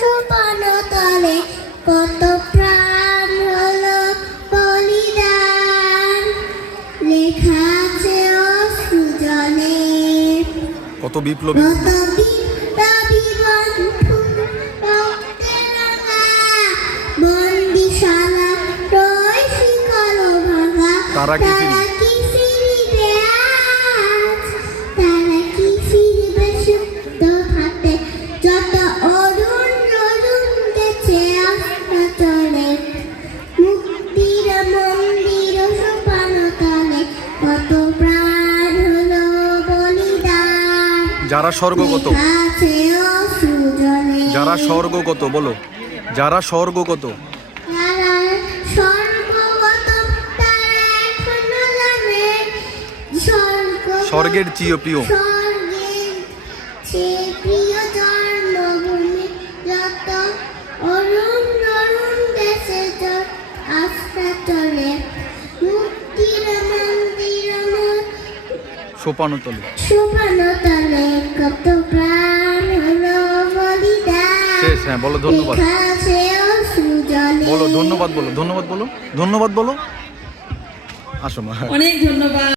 সোপানতলে কত প্রাণ হলো বলিদান, লেখা আছে অশ্রুজলে কত বিপ্লবী, কত বিপ্লবী বন্ধু রক্তে রাঙা, বন্দিশালা রয়েছে কালো ভাঙা। তারা কি ফিরিবে আজ, তারা কি ফিরিবে সুপ্ত হাতে, যত অরুণ অরুণ গেছে আস্তা চলে, মুক্তির মন্দির সোপানতলে কত প্রাণ হলো বলিদান, যারা স্বর্গগত, লেখা আছে অশ্রুজলে। যারা স্বর্গগত বলো, যারা স্বর্গগত, যারা স্বর্গগত তারা এখনো জানে, স্বর্গের চেয়ে প্রিয়, স্বর্গের চেয়ে প্রিয় জন্মভূমি, যত অরুণ অরুণ দেশে যত আস্থা চলে, মুক্তির মন্দির সোপানতলে। সোপানতলে কত প্রাণ হলো বলিদান, শেষ, হ্যাঁ বলো ধন্যবাদ, লেখা আছে অশ্রুজলে। বলো ধন্যবাদ, বলো ধন্যবাদ, বলো ধন্যবাদ, বলো আসো মা। অনেক ধন্যবাদ।